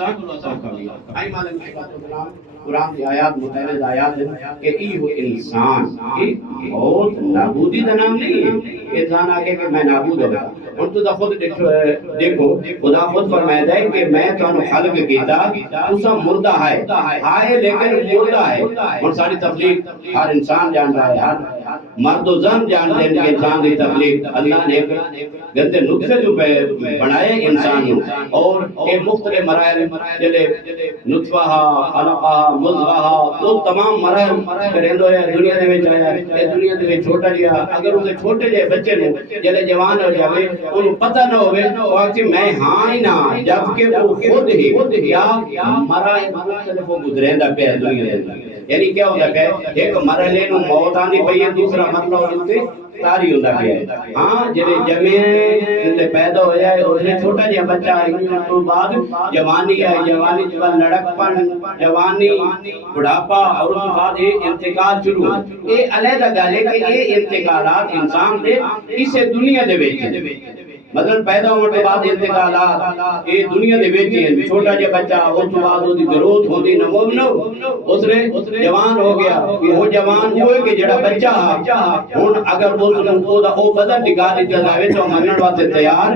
آئی مالک قرآن کی آیات متعرض آیات ہیں کہ ایہو انسان موت نابودی دا نام نہیں ہے. انسان آگے کہ میں نابود ہوگا. ان تو دا خود دیکھو خدا خود فرمائے ہے کہ میں تو انہوں خلق کیتا اسا مردہ ہے لیکن مردہ ہے. اور ساری تخلیق ہر انسان جان رہا ہے, ہر مرد و زن جان دیں کہ انسان کی تخلیق اللہ نے گندے نطفے جو بنائے انسان اور ایک مختلف مراحل جلے نطفہ علقہ مضغہ وہ تمام مراحل کرندو ہے دنیا دے وچ آیا ہے. دنیا دے وچ چھوٹا جیا اگر اسے چھوٹے جے بچے نو جلے جوان ہو جاوے انہوں پتہ نہ ہوئے کہ میں ہاں ہی نہ جبکہ وہ خود ہی یا مراحل مختلف گزریندا پیا دنیا دے. یعنی کیا ہوتا ہے ایک مرحلے نو موت آنی پئی ہے, دوسرا مرحلہ ہوتے تاری ہوتا پیا ہے. ہاں جلے جمعے پیدا ہو جائے اس نے چھوٹا جہا بچہ ہے تو بعد جوانی ہے, جوانی کے بعد لڑکپن, جوانی, بڑھاپا اور اس کے بعد یہ انتقال شروع. یہ علیحدہ گل ہے کہ یہ انتقالات انسان دے اسے دنیا دے وچ مثلا پیدا ہونے کے بعد انتقالات یہ دنیا دے وچ ہیں. چھوٹا جہا بچہ اس کے بعد اس کی گروتھ ہوتی نمو اس نے جوان ہو گیا. وہ جوان ہوئے کہ جڑا بچہ ہن اگر وہ بدن نکال دیا جائے تو منن واسطے تیار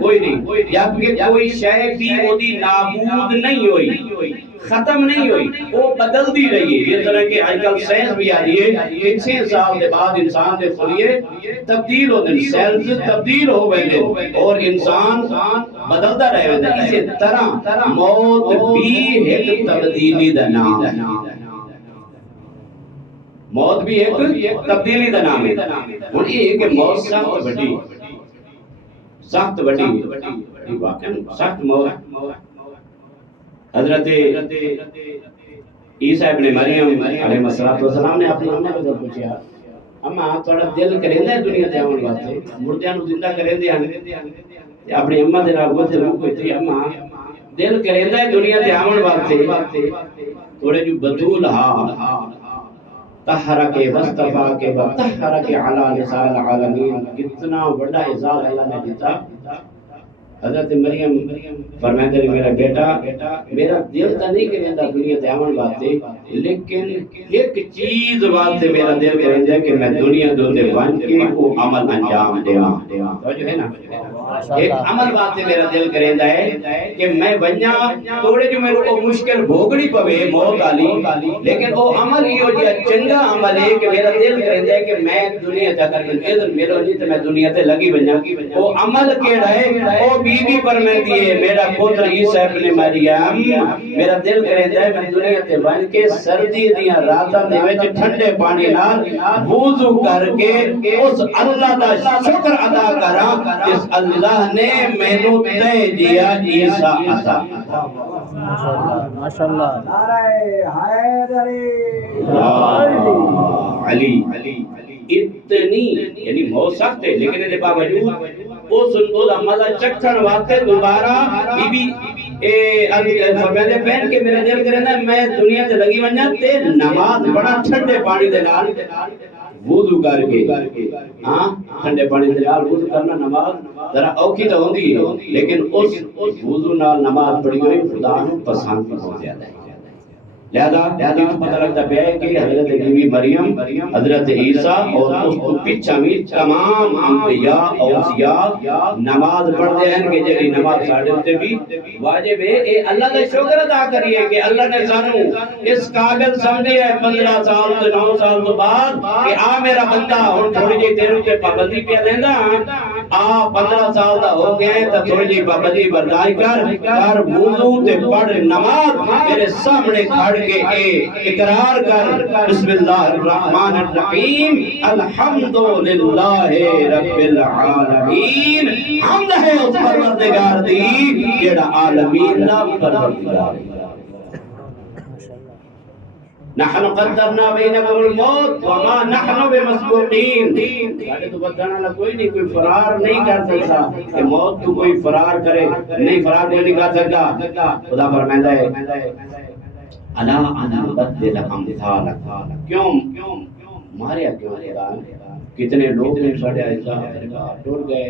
کوئی نہیں, جبکہ کوئی شے بھی وہی نابود نہیں ہوئی, ختم نہیں ہوئی, وہ بدلتی رہی ہے. یہ طرح کہ آج کل سائنس بھی آ رہی ہے کہ 6 سال کے بعد انسان کے خلیے تبدیل ہوتے ہیں, سیلز تبدیل ہو گئے اور انسان بدلتا رہے ہوتا ہے. اسی طرح موت بھی ایک تبدیلی دا نام ہے. موت بھی ایک تبدیلی دا نام ہے. اور یہ کہ موت سخت بڑی واقعا سخت موت. حضرت عیسیٰ ابن مریم علیہ السلام نے اپنی اماں کو پوچھا, اماں تھوڑا دل کریندا ہے دنیا تے آون واسطے, مردیاں نو زندہ کریندے ہیں. اپنی اماں دے نال گفتگو کیتی, اماں دل کریندا ہے دنیا تے آون واسطے تھوڑے جو بطول ہاں طہرک واصطفاک وطہرک علی لسان العالمین. کتنا بڑا اعزاز اللہ نے دیتا. حضرت مریم فرماتے ہیں میرا بیٹا میرا دل تا نہیں کریندا دنیا تے آون واسطے, لیکن ایک چیز واسطے میرا دل کریندا ہے کہ میں دنیا تے ون کے وہ عمل انجام دیواں. جو ہے نا ایک عمل واسطے میرا دل کریندا ہے کہ میں ونجاں تھوڑے جو میرے کو مشکل بھوگنی پوے موت والی, لیکن وہ عمل ہی ہو جائے چنگا عمل ہے کہ میرا دل کریندا ہے کہ میں دنیا تے کر کے اذن میرا نہیں تے میں دنیا تے لگی ونجاں. وہ عمل کیڑا ہے وہ بی بی فرماتی ہے میرا پتر عیسیٰ ابن مریم میرا دل کریندا ہے میں دنیا تے ون کے سردی دیاں راتاں دے وچ ٹھنڈے پانی نال وضو کر کے اس اللہ دا شکر ادا کراں جس اللہ نے مینوں تے دیا عیسیٰ عطا. ماشاءاللہ نعرہ حیدری علی اتنی یعنی موت سخت ہے لیکن اس باوجود اس مزہ چکھن واسطے دوبارہ بی بی فرماتے بہن کہ میرا دل کرے میں دنیا تے لگی ونجاں تے نماز بڑا ٹھنڈے پانی دے نال وضو کر کے. ہاں ٹھنڈے پانی دے نال وضو کرنا نماز ذرا اوکھی تو ہوندی ہے لیکن اس وضو نال نماز پڑھی ہوئی خدا نو پسند بہت زیادہ ہے. لہذا پتہ لگتا پیا ہے کہ حضرت بی مریم حضرت عیسیٰ اور اس کو پیچھا میں تمام انبیاء اولیاء نماز پڑھتے ہیں کہ جڑی نماز ساڈے تے بھی واجب ہے. اے اللہ دا شکر ادا کریے کہ اللہ نے سانو اس قابل سمجھیا ہے 15 سال تے 9 سال تو بعد کہ آ میرا بندہ ہن تھوڑی جی دیر تے پابندی پیا لیندا آ 15 سال دا ہو گئے تے تھوڑی جی پابندی برداشت کر وضو تے پڑھ نماز میرے سامنے کھڑ کہ اقرار کر بسم اللہ الرحمن الرحیم الحمدللہ رب العالمین. حمد ہے اس پروردگار دی جڑا عالمین دا پروردگار ہے. نحن قدرنا بینکم الموت وما نحن بمسبوقین. ساڈے تو بدھن والا کوئی نہیں, کوئی فرار نہیں کر سکتا کہ موت تو کوئی فرار کرے نہیں, فرار کوئی نہیں کر سکتا. خدا فرمائندا ہے الا انا بدل امثالک. کیوں ماریا کیوں خدا نے؟ کتنے لوگ نے ساڈے اعزاز ٹوٹ گئے.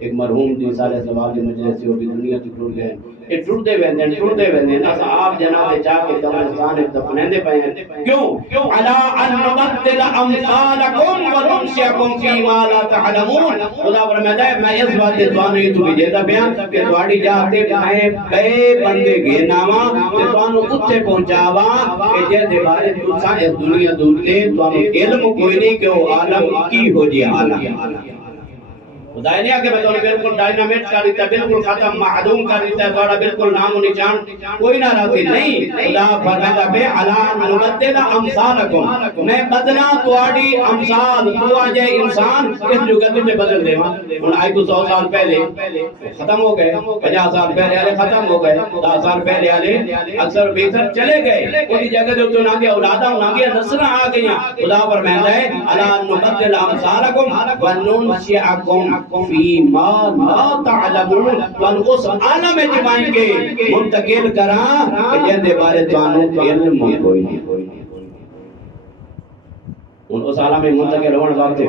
ایک مرحوم دی سارے ثواب دی مجلس سے وہ بھی دنیا سے ٹوٹ گئے. یہ ٹردے ویندے اسا آپ جناب چا کے قبرستان دفنیندے پے ہیں کیوں الا ان نبدل امثالکم وننشئکم فی ما لا تعلمون خدا فرماتا ہے میں اس بات توانوں تو بھی دیتا بیان کہ تواڈی جاتے میں بے بندے گھناواں تے توانوں اوتھے پہنچاواں کہ جے دے بارے تساں اس دنیا دے توانوں علم کوئی نہیں کہ وہ عالم کی ہو جی عالم خدا نے کہ میں تو بالکل ڈائنامٹ کر دیتا بالکل ختم معدوم کر دیتا ہے بالکل نام و نشان کوئی نہ رہتی نہیں خدا فرماتا ہے الا نبدل امثالکم میں بدلا تواڈی امثال تو اجے انسان اس جگت میں بدل دیواں ہن آج کو 100 سال پہلے ختم ہو گئے 50 سال پہلے والے ختم ہو گئے 10 سال پہلے والے اکثر بہتر چلے گئے کوئی جگہ تے تو نہ گیا اولاداں نہ گیا نسلاں آ گئیاں خدا فرماتا ہے الا نبدل امثالکم وننشئکم فی ما لا تعلمون وان اس عالم جمائیں کے منتقل کراں کہ جن دے بارے توانوں علم کوئی نہیں ان اس عالم میں منتقل ہونے واسطے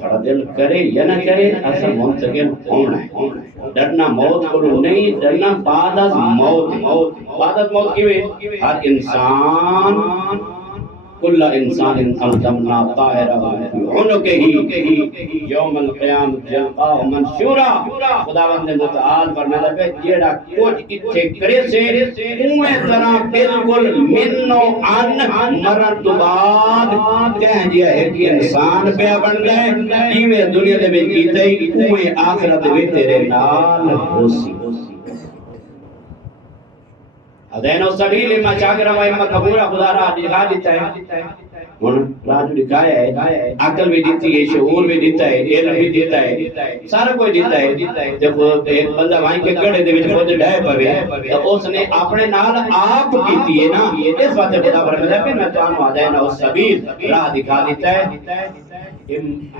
بڑا دل کرے یا نہ کرے ایسا منتقل ہونا ہے ڈرنا موت کو نہیں ڈرنا بعد از موت بعد از موت کی ہر انسان کل انسان الزمنا طاہرہ عنقہ یوم القیامت یلقاہ منشورا خداوند متعال فرماتا ہے جیڑا کچھ اتھے کرے سے اوے طرح بالکل منو ان مرن تو بعد کہہ دیا ہے کہ انسان پہ بن گئے ایویں دنیا دے وچ کیتے اوے آخرت وچ تیرے نال ہوسی ادین السبیل ما شاکر و اما کبورا خدا را دکھا دیتا ہے ہن راج دکھایا ہے عقل بھی دیتی ہے شعور بھی دیتا ہے علم بھی دیتا ہے سارا کوئی دیتا ہے جب ایک بندہ وہیں کے گڑھے دے وچ خود ڈے پوے تو اس نے اپنے نال آپ کیتی ہے نا اس بات خدا فرماتا ہے میں تانوں ادین السبیل راہ دکھا دیتا ہے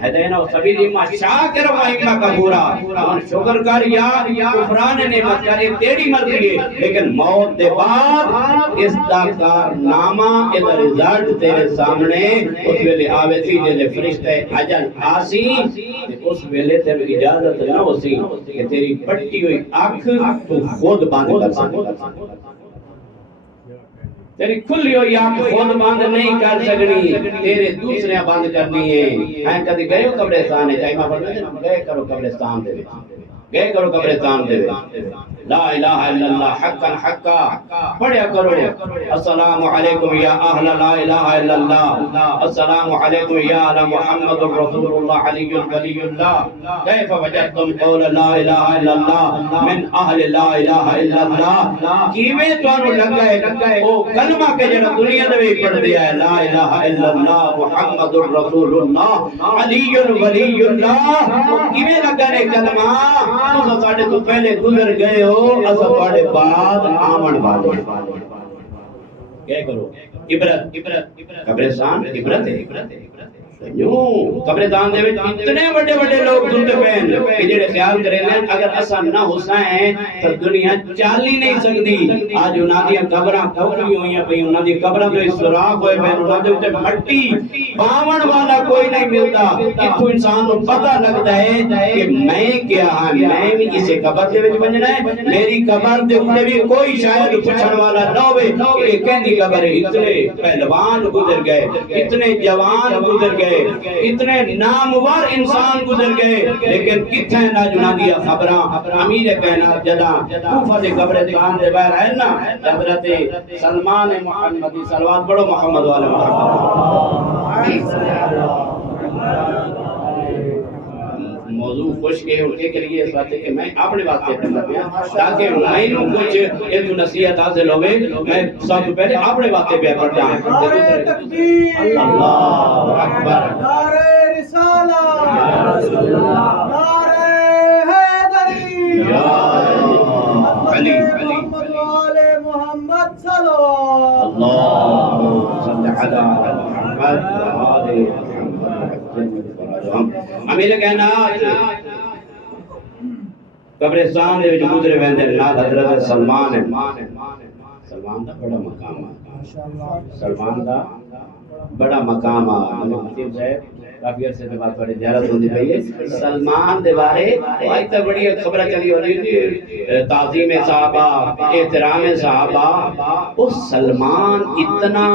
ہدینا سبیل اما شاکر و اما کفورا ہن شکر کر یا کفران نعمت کر تیری مرضی ہے لیکن موت دے بعد اس دا کارنامہ اس دا رزلٹ تیرے سامنے اس ویلے آوے سی جے فرشتے اجل آسی اس ویلے تے اجازت نہ ہوسی کہ تیری پٹی ہوئی آنکھ تو خود بند کر سکے تیری کھلی ہوئی آنکھ خود بند نہیں کر سکنی تیرے دوسرے بند کرنی ہے ہیں کدی گئے ہو قبرستان ہے چاہیے فرماتے گئے کرو قبرستان دے گئے کرو قبرستان دے لا الہ الا اللہ حقا حقا پڑھیا کرو السلام علیکم یا اہل لا الہ الا اللہ السلام علیکم یا اہل محمد رسول اللہ علی ولی اللہ کیف وجدتم قول لا الہ الا اللہ من اہل لا الہ الا اللہ کیویں تانوں لگا ہے او کلمہ کہ جڑا دنیا دے وچ پڑھ دیا ہے لا الہ الا اللہ محمد رسول اللہ علی ولی اللہ کیویں لگا ہے کلمہ تو ساڈے تو پہلے گزر گئے ہو اسا تواڈے بعد آمن والے کیا کرو عبرت قبرستان عبرت ہے یوں قبرستان دے وچ اتنے بڑے بڑے لوگ سنتے پین کہ جڑے خیال کرے ہیں اگر اسا نہ حسین تو دنیا چل ہی نہیں سکتی آج انہاں دی قبراں کھوکھلی ہوئیاں پئی انہاں دی قبراں تے سوراخ ہوئے پین انہاں دے اوتے مٹی پاون والا کوئی نہیں ملتا اتھوں انسان کو پتہ لگتا ہے کہ میں کیا ہاں میں بھی کسی قبر دے وچ بننا ہے میری قبر دے اوتے بھی کوئی شاید پوچھن والا نہ ہوے کہ کہندی قبر ہے اتنے پہلوان گزر گئے اتنے جوان گزر گئے اتنے نامور انسان گزر گئے لیکن کتھے نہ جنا دیا خبراں امیر کائنات جدا کوفہ دے قبرستان دے باہر ہے نا حضرت سلمان محمدی صلوات پڑھو محمد والے موضوع خوش کے ان کے لیے اس بات ہے کہ میں اپنے واسطے پڑھنا پیا تاکہ میں نو کچھ ایک نصیحت حاصل ہوے میں سب سے پہلے اپنے واسطے پیا پڑھتا ہوں نعرہ تکبیر اللہ اکبر نعرہ رسالہ یا رسول اللہ نعرہ حیدری یا علی محمد والے محمد صلو اللہ صلی علی محمد وآل محمد امیر کائنات قبرستان دے وچ گزرے ویندے نال حضرت سلمان سلمان دا بڑا مقام ہے، سلمان دا بڑا مقام ہے۔ خطیب صاحب کافی عرصے کے بعد بڑی زیارت ہوندی پئی ہے سلمان دے بارے، آج تک بڑی خبر چلی ہو رہی تھی، تعظیم صحابہ، احترام صحابہ۔ وہ سلمان اتنا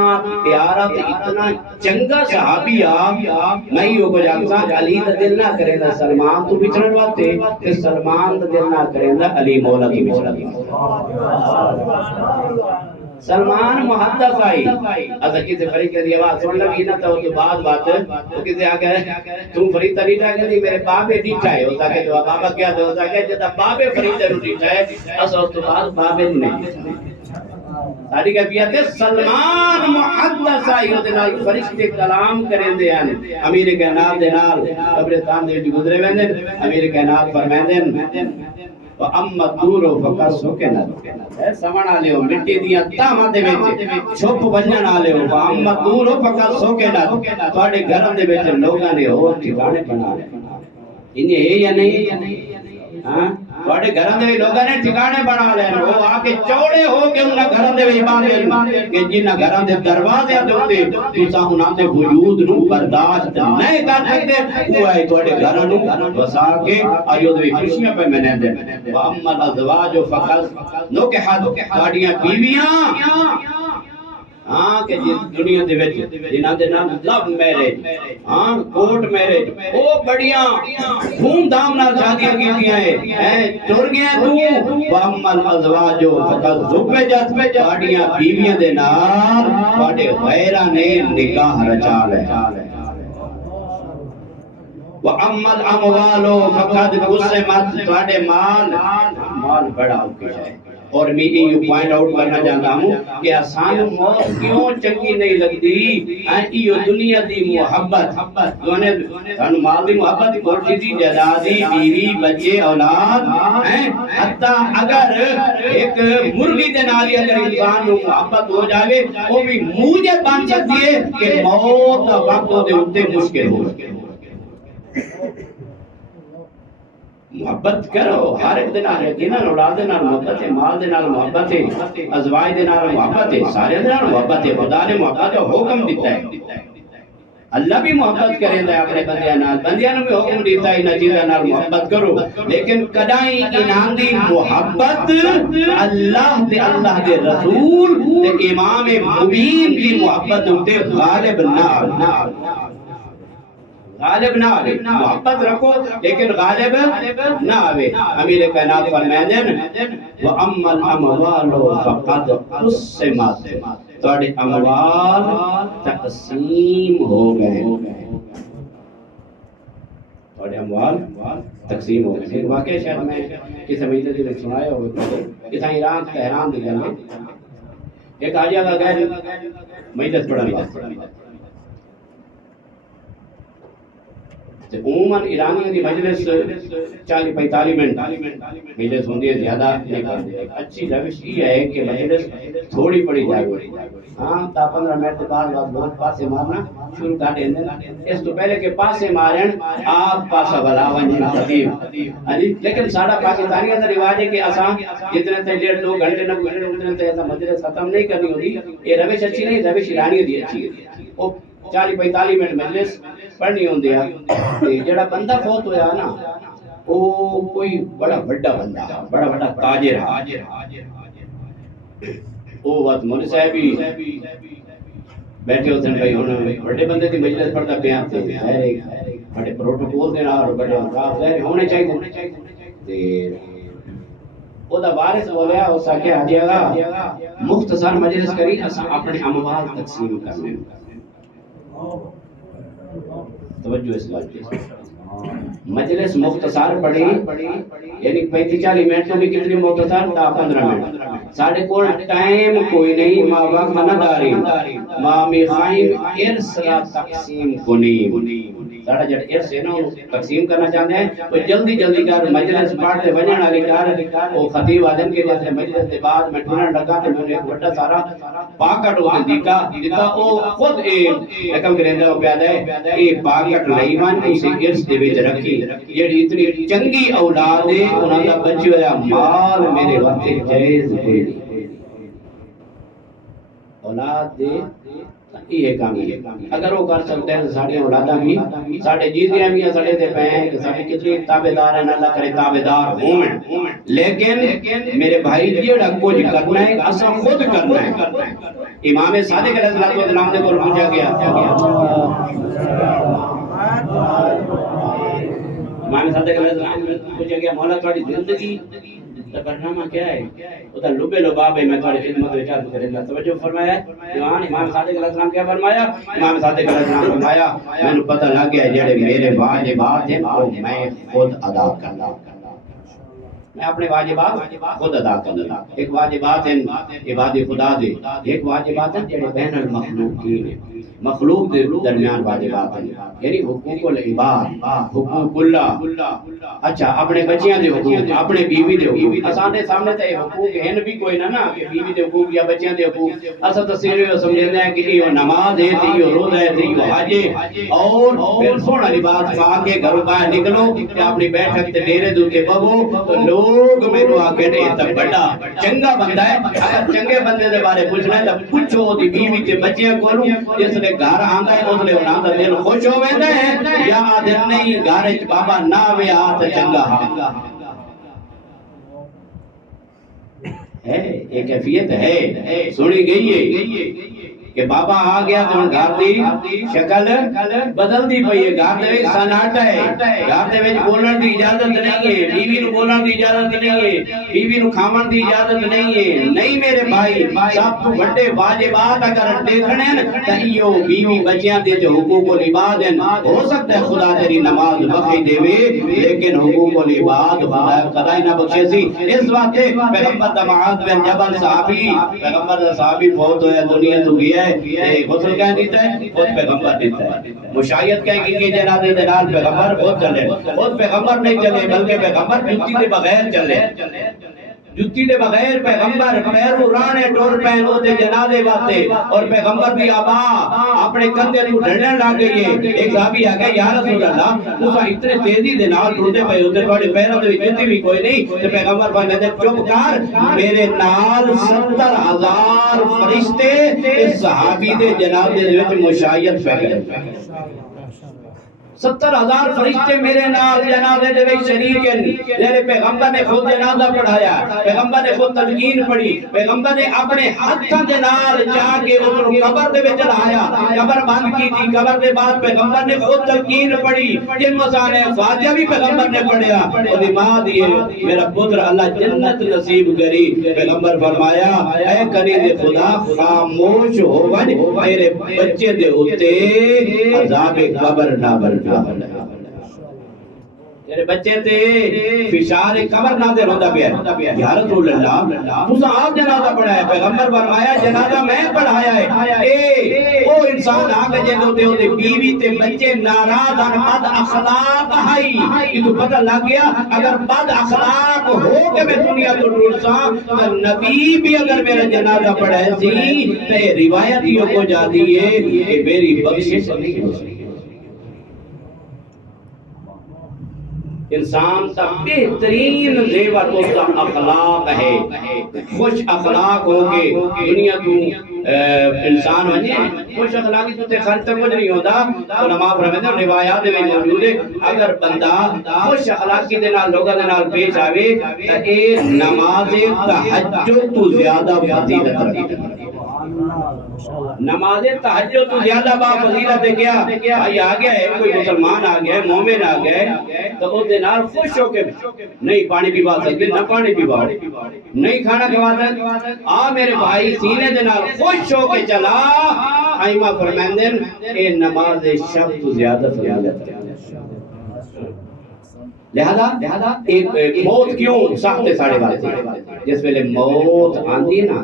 پیارا تے اتنا چنگا صحابی آ، میں یہ کو جانتا علی دا دل نہ کرے دا سلمان تو بچھڑن واسطے، تے سلمان دا دل نہ کرے دا علی مولا کی بچھڑن واسطے۔ سلمان محدث آئی، اگر کسی فریق کی آواز سن لگی نہ تو بعد بات وہ کسی آگے تم فریق طریقہ کہ میرے بابے ڈیٹھا ہے، ہوتا کہ جو بابا کیا تو ہوتا کہ جدا بابے فریق ڈیٹھا ہے، اصل اس تو بعد بابے نہیں ساری کیفیت ہے۔ سلمان محدث آئی ہوتے نال فرشتے کلام کریں دے ہیں، امیر کائنات دے نال قبرستان دے گزرے ویندے، امیر کائنات فرمائندے وَأَمَّا دُورُ فَقَدْ سُكِنَتْ سمن آلے ہو مٹی دیاں تاہاں دے وچ چھپ ونجن آلے ہو وَأَمَّا دُورُ فَقَدْ سُكِنَتْ تواڈے گھراں دے وچ لوگاں نے ہو ٹھکانے بنا لے انہیں ہے یا نہیں؟ ہاں تواڈے گھراں دے وچ لوگاں نے ٹھکانے بنا لے، وہ آ کے چوڑے ہو کے انہاں گھراں دے وچ باندھے کہ جنہاں گھراں دے دروازے دے اوتے تساں انہاں دے وجود نو برداشت نہیں کر سکتے، وہ ہے تواڈے گھراں نو وسا کے ایو دے خوشیاں پہ مناندے۔ وَأَمَّا الْأَزْوَاجُ فَقَدْ نُكِحَتْ تواڈیاں بیویاں ہاں کہ جس دنیا دے وچ جنہاں دے نام لو میرج، ہاں کورٹ میرج، او بڑیاں دھوم دھام نال شادیاں کیتیاں ہیں، ٹر گیا تو وَأَمَّا الْأَزْوَاجُ فَقَدْ زُوِّجَتْ تواڈیاں بیویاں دے نال تواڈے غیراں نے نکاح رچا لے۔ وَأَمَّا الْأَمْوَالُ فَقَدْ قُسِمَتْ تواڈے مال بڑا اوکے ہے۔ اور میں یہ پوائنٹ آؤٹ کرنا چاہتا ہوں کہ آسان موت کیوں چنگی نہیں لگتی، یہ دنیا دی محبت انہیں مال دی محبت کوٹھی دی جائیداد بیوی بچے اولاد، حتی اگر ایک مرغی دے نال اگر انسان کو محبت ہو جائے وہ بھی موجب بن سکتی ہے کہ موت وقت دے اوتے مشکل ہو۔ محبت کرو ہر ایک دن آنے جنہاں اولاد دے نال محبت ہے، مال دے نال محبت ہے، ازواج دے نال محبت ہے، سارے دے نال محبت ہے، خدا نے محبت کا حکم دیتا ہے۔ اللہ بھی محبت کرے دا اپنے بندیاں نال، بندیاں نو بھی حکم دیتا ہے انہاں چیزاں نال محبت کرو، لیکن کدائیں انہاں دی محبت اللہ دے رسول تے امام مبین دی محبت تے غالب نہ غالب نہ آوے، محبت رکھو لیکن غالب نہ آوے۔ امیر کائنات فرمائیں وَأَمَّا الْأَمْوَالُ فَقَدْ قُسِمَتْ تواڈے اموال تقسیم ہو گئے، تواڈے اموال تقسیم ہو گئے۔ ایک واقعہ شاید میں کسی مجلس میں سنایا ہوگا، کسی ایران تہران دی گل ہے، ایک آجا کا غیر مجلس پڑھن واسطے عموماً ایرانیوں کی مجلس 40-45 منٹ مجلس ہوندی ہے، زیادہ نہیں کرتے۔ اچھی روش یہ ہے کہ مجلس تھوڑی پڑی جائے، ہاں تا 15 منٹ بعد بہت پاسے مارنا شروع کر دیں، اس تو پہلے کہ پاسے مارن آپ پاسا بلا ونجن خطیب، لیکن سارا پاکستانی کا رواج ہے کہ اساں جتنے تے 1.5-2 گھنٹے نہ گزرے اتنے تے ایسا مجلس ختم نہیں کرنی ہوتی۔ یہ روش اچھی نہیں، روش ایرانی دی اچھی ہے، وہ 40-45 منٹ مجلس پڑھنی ہوندی ہے۔ جڑا بندہ فوت ہویا نا وہ کوئی بڑا بڑا بندہ، بڑا بڑا تاجر ہے، وہ وقت مولوی صاحب بھی بیٹھے ہوتے ہیں، بھائی ہن بڑے بندے دی مجلس پڑھدا پیا تے خیر ایک بڑے پروٹوکول دے نال بڑے الفاظ ہونے چاہیے تے او دا وارث بولیا اس آکھیا حاجی آغا مختصر مجلس کری، اساں اپنے اموال تقسیم کرنے۔ توجہ اس بات کی، مجلس مختصر پڑھی یعنی 35-40 منٹ تو بھی کتنی مختصر تا 15 منٹ، ساڑھے کول ٹائم کوئی نہیں، ما وقت نہ داری ما میخائیم ارسلا تقسیم کنی، ساڑھا جڑ ارس ہے نا تقسیم کرنا چاہتے ہیں وہ جلدی جلدی کر مجلس پڑھتے ونجن والی کر، وہ خطیب آدم کے جیسے مجلس کے بعد میں ٹھنن لگا تو میں نے ایک بڑا سارا پاکٹ ہوتے دیکھا وہ خود رقم گریندہ ہو پیادا ہے، یہ پاکٹ لئیوان اسے ارس دے بیچ رکھی، یہ اتنی چنگی اولاد ہے انہوں کا بچی ہویا مال میرے وقت جائز کوئی نہیں، اولاد دے یہ کام ہے اگر وہ کر سکتے ہیں ساڑی اولادہ بھی ساڑے جیزیاں بھی ساڑے دے پہیں کہ ساڑے کتنی تابدار ہیں اللہ کرے تابدار ہوں لیکن میرے بھائی جیڑا کچھ کرنا ہے اسا خود کرنا ہے امام صادق علیہ السلام نے کو پوچھا گیا امام صادق علیہ السلام نے پوچھا گیا مولا تھوڑی زندگی تو برنامہ کیا ہے وہ تو لبے لباب ہے میں تھوڑی خدمت میں چاہتا کریں گا توجہ فرمایا ہے امام صادق علیہ السلام کیا فرمایا امام صادق علیہ السلام فرمایا میں نے پتہ لگ گیا جڑے میرے واجبات ہیں وہ میں خود ادا کرنا میں اپنے واجبات خود ادا کرنا ایک واجبات ہیں عباد خدا دے ایک واجبات ہیں جڑے بین المخلوقین ہیں مخلوق دے درمیان واجبات ہیں یعنی حقوق العباد حقوق اللہ اچھا اپنے بچیاں دے حقوق اپنے بیوی دے حقوق اسانے سامنے تے حقوق ہیں بھی کوئی نہ کہ بیوی دے حقوق یا بچیاں دے حقوق اسا تصویر سمجھتے ہیں کہ یہ نماز ہے تے یہ روزہ ہے تے یہ حج ہے اور پھر سونا لباس پا کے گھروں باہر نکلو کہ اپنی بیٹھک تے ڈیرے دے تے بہو تو لوگ میرے آگے نے تے بڑا چنگا بندہ ہے اگر چنگے بندے دے بارے پوچھنا ہے تو پوچھو دی بیوی تے بچیاں کولوں جس نے گھر آندا ہے اس نے انہاں دا دل خوش ہو ویندا ہے یا دل نہیں گھر وچ بابا نہ وے آ تے چنگا ہے ایک کیفیت ہے سنی گئی ہے کہ بابا آ گیا تو گھر دی شکل بدل دی پئی ہے گھر دے وچ سناٹا ہے گھر دے وچ بولن دی اجازت نہیں ہے بیوی نو بولن دی اجازت نہیں ہے بیوی نو کھاون دی اجازت نہیں ہے نہیں میرے بھائی سب تو بڑے واجبات اگر دیکھنے تے ایو بیوی بچیاں دے جو حقوق العباد ہیں ہو سکتا ہے خدا تیری نماز بخشی دے لیکن حقوق العباد خدا قضا نہ بخشے سی اس واسطے پیغمبر معاذ بن جبل صحابی پیغمبر صحابی فوت ہویا دنیا تو گیا غسل کہہ دیتا ہے خود پیغمبر دیتا ہے مشاہیت کہیں گی کہ جنازے دے نال پیغمبر خود چلے خود پیغمبر نہیں چلے بلکہ پیغمبر جتی کے بغیر چلے جتی دے بغیر پیغمبر پیرو رانے ٹور پہن ہوتے جنازے واسطے اور پیغمبر بھی آبا اپنے کندھے تو ڈھڑنے لگ گئی ہے ایک صحابی آ گیا یا رسول اللہ تساں اتنے تیزی دے نال ٹرتے پئے ہوتے تواڈے پیراں دے وچ جتی بھی کوئی نہیں تے پیغمبر فرماتے چپ کر میرے نال 70,000 فرشتے اس صحابی دے جنازے دے وچ مشایعت پہ کرے 70,000 فرشتے میرے نال جنازے دے وچ شریک ہیں میرے پیغمبر نے خود جنازہ پڑھایا پیغمبر نے خود تلقین پڑھی پیغمبر نے اپنے ہاتھاں دے نال جا کے اس نو قبر دے وچ لایا قبر بند کی تھی قبر دے بعد پیغمبر نے خود تلقین پڑھی جن مسانے فاتحہ بھی پیغمبر نے پڑھیا اور ماں دیے میرا پتر اللہ جنت نصیب کری پیغمبر فرمایا اے کریم خدا خاموش ہو ون میرے بچے دے اوتے عذاب قبر نہ بر تیرے بچے تے فشار قبر نازل ہوتا پیا یا رسول اللہ تساں آپ جنازہ پڑھایا پیغمبر فرمایا جنازہ میں پڑھایا ہے اے وہ انسان آ کے جے دے بیوی تے بچے ناراض ان بد اخلاق ہائی یہ تو پتہ لگ گیا اگر بد اخلاق ہو کے میں دنیا تو ٹرساں تو نبی بھی اگر میرا جنازہ پڑھائے سی تے روایت یہ کو جاتی ہے کہ میری بخشش نہیں ہو سکتی انسان کا بہترین زیور اس کا اخلاق ہے خوش اخلاق ہو کے دنیا تو انسان ہونے خوش اخلاقی تو تے خرچ تک کچھ نہیں ہوتا علماء فرماتے ہیں روایات میں موجود ہے اگر بندہ خوش اخلاقی دے نال لوگاں دے نال پیش آوے تے اے نماز تہجد تو زیادہ فضیلت رکھتا ہے نماز تہجد تو زیادہ با فضیلت ہے کیا بھائی آ گیا ہے کوئی مسلمان آ گیا ہے مومن آ گیا ہے تو اس دے نال خوش ہو کے نہیں پانی پیوا سکتے نہ پانی پیوا نہیں کھانا کھوا سکتے آ میرے بھائی سینے دے نال خوش ہو کے چلا ائمہ فرماندے اے نماز شب تو زیادہ فضیلت ہے لہذا ایک موت کیوں سخت ساڑے واسطے جس ویلے موت آندی ہے نا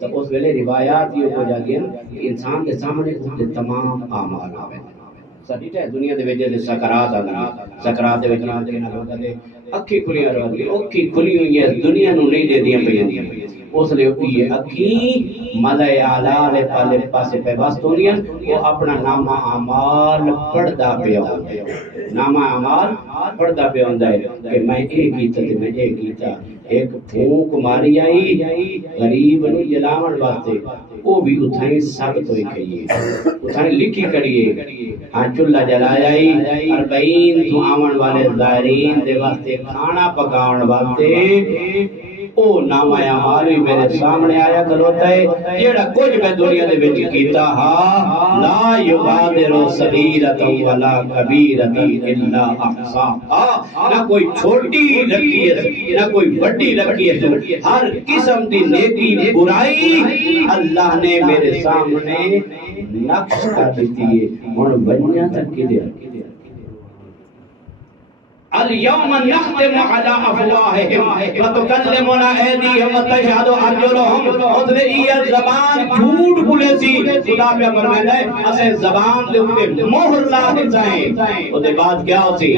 تو اس ویلے روایات یہ ہو جاتی ہیں کہ انسان کے سامنے تمام اعمال آوے سچ ہے دنیا دے وچ سکرات آندی سکرات دے وچ لوگاں دے اکھی کھلیاں رہندی اکھی کھلی ہوئی ہے دنیا نو نہیں دے دیاں پئی اس لیے یہ اکھی ملائے آلہ لے پالے پاسے پہ بست ہو دیا وہ اپنا نامہ اعمال پڑھدا پہ ہوندے نامہ اعمال پڑھدا پہ ہوندے کہ میں ایک کیتا تے میں ایک کیتا ایک پھونک ماری آئی غریب نو جلاون واسطے وہ بھی اتھائیں ثابت ہوئی کھئیے اتھائیں لکھی کریے ہاں چلہ جلایا ہی 40 تو آون والے زائرین دے واسطے کھانا پکاون واسطے او نامہ اعمال بھی میرے سامنے آیا کھلوتا ہے جیڑا کچھ میں دنیا دے وچ کیتا ہا لا یغادر صغیرۃ ولا کبیرۃ الا احصاها نہ کوئی چھوٹی رکھی ہے نہ کوئی بڑی رکھی ہے ہر قسم دی نیکی برائی اللہ نے میرے سامنے نقش کر دیتی ہے ہن بنیا تک کدے اليوم نختم على افواههم وتكلمنا ايديهم وتشهد ارجلهم اس نے یہ زبان جھوٹ بولے سی خدا پہ فرمایا ہے اسے زبان دے اوپر مہر لا دیں او دے بعد کیا ہوسی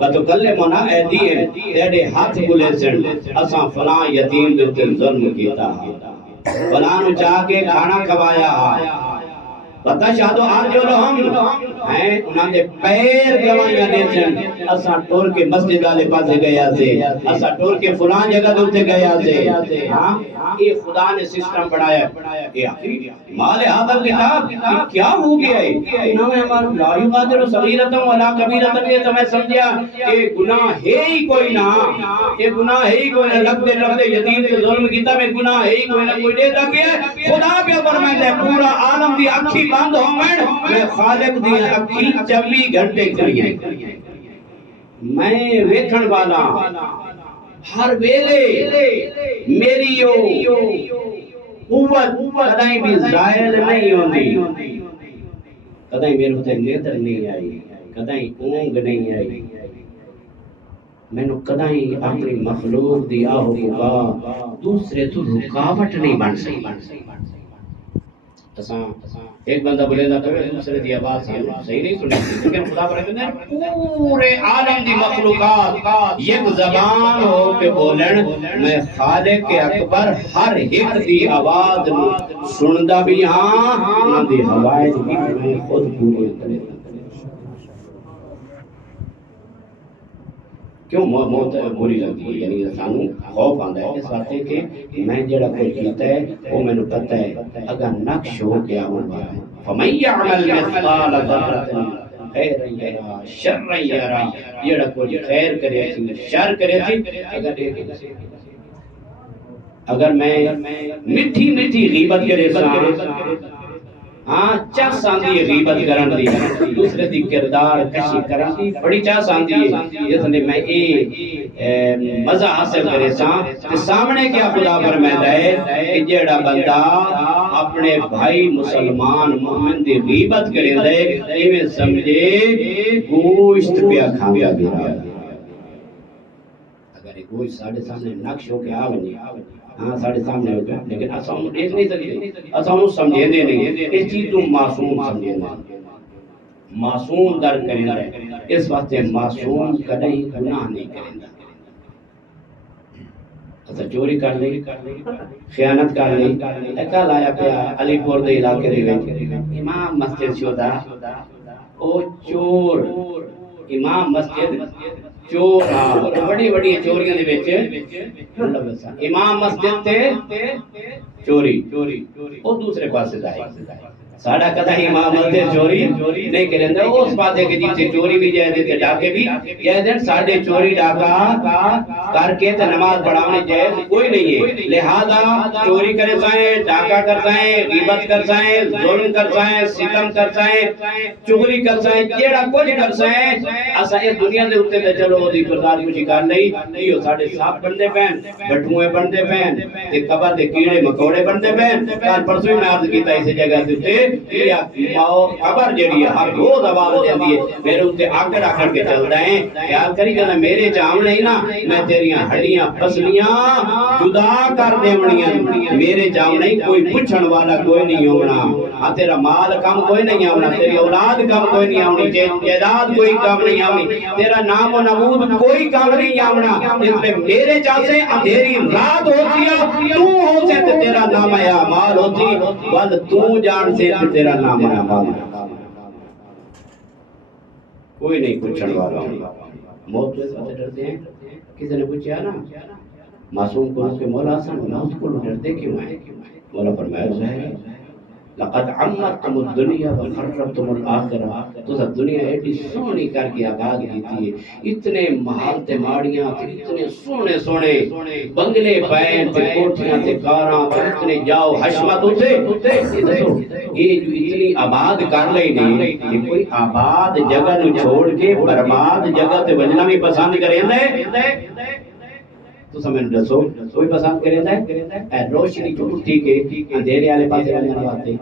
وتكلمنا ايديهم تیرے ہاتھ بولے سن اساں فلاں یتیم دے اوپر ظلم کیتا فلاں نو چاہ کے کھانا کھوایا وتشهد ارجلهم ہیں انہاں دے پیر گواہیاں دے سن اساں ٹور کے مسجد والے پاسے گیا سے اساں ٹور کے فلاں جگہ تے گیا سے ہاں یہ خدا نے سسٹم بنایا اے اخی مال ہذا کتاب یہ کیا ہو گیا ہے انہوں نے ہمارا لا یغادر صغیرۃ ولا کبیرۃ یہ تو میں سمجھا کہ گناہ ہے ہی کوئی نہ یہ گناہ ہے ہی کوئی نہ لگتے یتیم پہ ظلم کیتا میں گناہ ہے ہی کوئی نہ کوئی دیتا پیا خدا پہ فرماتا ہے پورا عالم دی اکھی بند ہوویں میں خالق دی اکھی 24 گھنٹے کریے میں ویکھن والا ہر ویلے میری قوت کدائیں بھی ظاہر نہیں ہوندی کدائیں میرے تے نیندر نہیں آئی کدائیں اونگ نہیں آئی میں نو کدائیں اپنی مخلوق دی آہو پکار دوسرے تو رکاوٹ نہیں بن سکتی ایک بندہ بولے گا تو دوسرے دی آواز صحیح نہیں سنی لیکن خدا پر کہتے ہیں پورے عالم دی مخلوقات یک زبان ہو کے بولن میں خالق اکبر ہر ایک دی آواز سندا بھی ہاں انہاں دی حوائج بھی میں خود پوری کرے کیوں موت بری لگتی ہے یعنی سانو خوف آندا ہے اس واسطے کہ میں جڑا کوئی کیتا ہے وہ مینوں پتہ ہے اگر نقش ہو گیا ہوا ہے فمن يعمل مثقال ذرة خیرا یرا شرا یرا جڑا کوئی خیر کرے شر کرے اگر میں میٹھی میٹھی غیبت کرے ہاں چاس آندی ہے غیبت کرن دی دوسرے دی کردار کشی کرن دی بڑی چاس آندی ہے جس نے میں مزہ حاصل کرے تے سامنے کیا خدا فرماتا ہے کہ جیڑا بندہ اپنے بھائی مسلمان مومن دی غیبت کرے دے ایویں سمجھے گوشت پیا کھایا گیا اگر گوشت ساڈے سامنے نقش ہو کے آوے ہاں ساڑھے سامنے ہوگا لیکن اساں انہوں دیکھ نہیں سکتے اساں انہوں سمجھے دے نہیں اس چیز تو معصوم سمجھے دے معصوم در کریں دے اس وقت معصوم کدیں گناہ نہیں کریں دے اساں چوری کر لی خیانت کر لی کل آیا پیا علی پور دے علاقے دے امام مسجد شدہ او چور امام مسجد چور بڑی بڑی چوریاں دے وچ امام مسجد تے چوری او دوسرے پاسے جائے ساڑا کدا امام مسجد چوری نہیں کریں دے اس پاسے کے جیسے چوری بھی جائے دے تے ڈاکے بھی جائے دے ساڑے چوری ڈاکا کر کے تے نماز پڑھانے جائز کوئی نہیں ہے لہذا چوری کرے سائیں ڈاکا کر سائیں غیبت کر سائیں ظلم کر سائیں ستم کر سائیں چغلی کر سائیں جیڑا کچھ کر سائیں اسا اس دنیا دے اوتے تے چلو دی بردار کچھ کر نہیں ایو ساڈے سانپ بندے پین بٹھوئے بندے پین تے قبر دے کیڑے مکوڑے بندے پین کل پرسوں میں عرض کیتا اس جگہ تے یا خبر جڑی ہے ہر روز آواز دیندی ہے میرے اوتے آکڑ آکڑ کے چلدا ہے خیال کری کہ میرے جام نہیں نا میں تیریاں ہڈیاں پسلیاں جدا کر دیونیاں میرے جام نہیں کوئی پوچھن والا کوئی نہیں ہونا ہاں تیرا مال کم کوئی نہیں آونا تیری اولاد کم کوئی نہیں آونی جائیداد کوئی کم نہیں آونی تیرا نام و نمود کوئی کم نہیں آونا اس لئے میرے جیسے اندھیری رات ہوتی ہے تو ہو سے تیرا نام اعمال ہوتی بل تو جان سے تیرا نام اعمال کوئی نہیں پوچھنے والا موت سے ساتھ ڈرتے ہیں کسی نے پوچھا نا معصوم کو کے مولا حسن موت کو ڈرتے کیوں ہیں مولا فرمایا ظاہر لقد عمرتم الدنیا وخربتم الاخرہ تو سب دنیا ایڈی سونی کر کے آباد کیتی ہے اتنے محل تے ماڑیاں تے اتنے سونے سونے بنگلے بین تے کوٹھیاں تے کاراں تے اتنے جاؤ حشمت ہوتے یہ جو اتنی آباد کر لئی نہیں کہ کوئی آباد جگہ نو چھوڑ کے برباد جگہ تے وجنا بھی پسند کریں تو سمجھ دسو کوئی پسند کرے ہے روشنی جو اٹھی کے اندھیرے والے پاسے وجن واسطے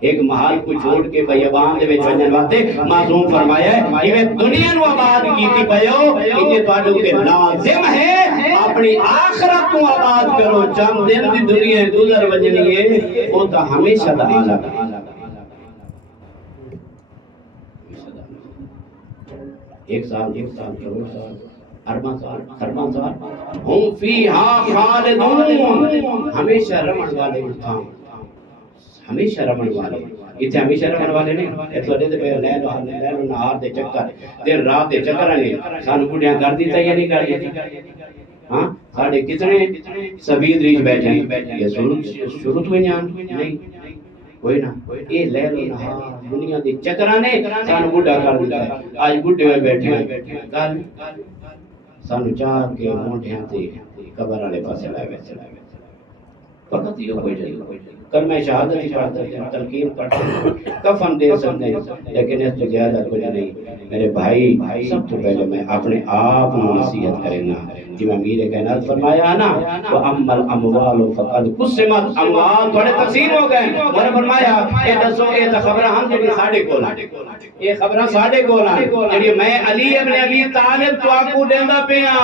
ایک محل کو چھوڑ کے بیابان دے وچ وجن واسطے معصوم فرمایا ہے کہ دنیا نو آباد کیتی پیو یہ تواڈے تے لازم ہے اپنی آخرت کو آباد کرو چند دن دی دنیا گزر وجنی ہے وہ تو ہمیشہ دا حال ہے ایک سال کروڑ سال ارباں سال ہم فیہا خالدون ہمیشہ رمن والے تھا ہمیشہ رمن والے اتنے ہمیشہ رمن والے نہیں اتنا دے پہ لیل و نہار دے چکر دن رات دے چکر نے سانو بڑھیاں کر دیتا یا نہیں کر دیتا ہاں ساڑھے کتنے سبید ریچ بیٹھے ہیں یہ شروع تو نہیں کوئی نا یہ لیل و نہار دنیا دے چکرانے سانو بڑھا کر دیتا ہے آج بڑھے ہوئے بیٹھے ہیں کل سانو چاہ کے مونٹیاں تے قبر والے پاسے لائے ویسے فقط یہ کوئی جائے کلمہ شہادت ہی پڑھتے ہیں تلقین پڑھتے ہیں کفن دے سکتے ہیں لیکن اس سے زیادہ کچھ نہیں میرے بھائی سب تو پہلے میں اپنے آپ کو نصیحت کرنا جی میں میرے کائنات فرمایا نا وَأَمَّا الْأَمْوَالُ فَقَدْ قُسِّمَتْ اموال تھوڑے تقسیم ہو گئے اور فرمایا اے دسو اے خبریں ہم جڑی ساڈے کول یہ خبریں ساڈے کول ہیں جڑی میں علی ابن ابی طالب تو آپ کو دیندا پیاں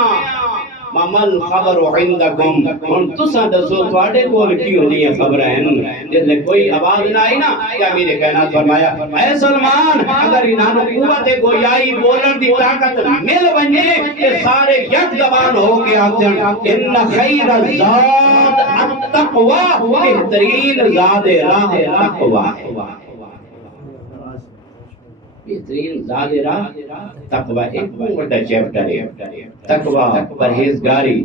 ممل خبر عندکم ہن تساں دسو تواڈے کول کی ہوندی ہے خبراں جس نے کوئی آواز نہ آئی نا کیا میرے کائنات فرمایا اے سلمان اگر انہاں نو قوت گویائی بولن دی طاقت مل ونجے تے سارے یک زبان ہو کے آکھن ان خیر الزاد التقوی بہترین زاد راہ تقوی ہے بہترین زاد راہ تقوی ایک بڑا چیپٹر ہے تقوی پرہیزگاری